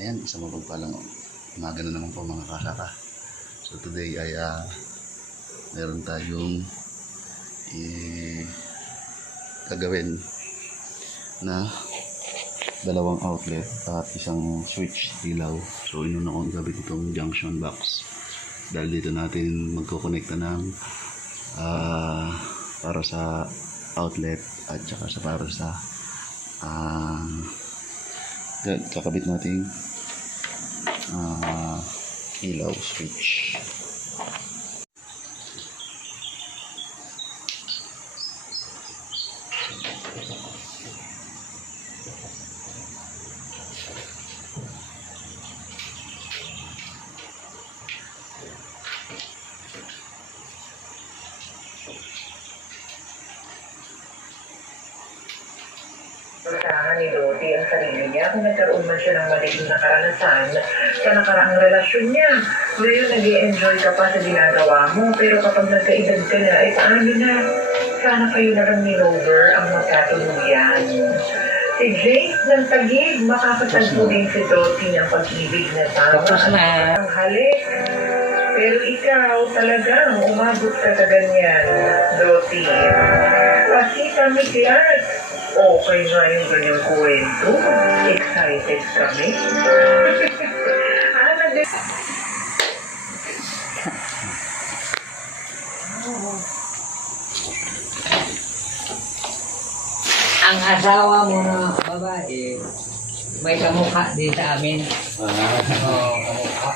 Ayan, isang mapagpalang umaga na naman po mga kasaka. So today ay meron tayong gagawin na dalawang outlet at isang switch ilaw. So inuna kong gabit itong junction box dahil dito natin magkukonekta ng para sa outlet at saka sa para sa kakabit nating ilaw switch. Usahan ni Lottie ang sarili niya kung nagkaroon man siya ng maliit na karanasan sa nakaraang relasyon niya. Ngayon, nag-i-enjoy ka pa sa ginagawa mo, pero kapag nagkaedad ka na, paano na? Sana kayo na lang ni Rover ang magkatuluyan. Si Jake ng Taguig, makakatagpo din si Dottie ng pag-ibig na tama. Tapos na. Ang halik. Pero ikaw talagang umabot ka sa ganyan, Dottie. Kasi kami, Clark. Okay nga yung ganyang kwento. Excited kami. Ang asawa mo na babae, may kamukha din sa amin. Oo, kamukha.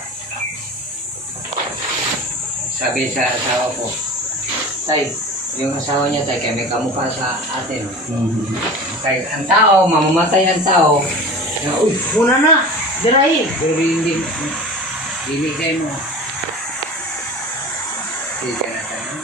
Sabi sa asawa ko, Tay, yung asawa niya, Tay, kaya may kamukha sa atin. Tay, ang tao, mamamatay ang tao. Uy, muna na, dirahin. Pero hindi kayo mo. Hindi ka na tayo.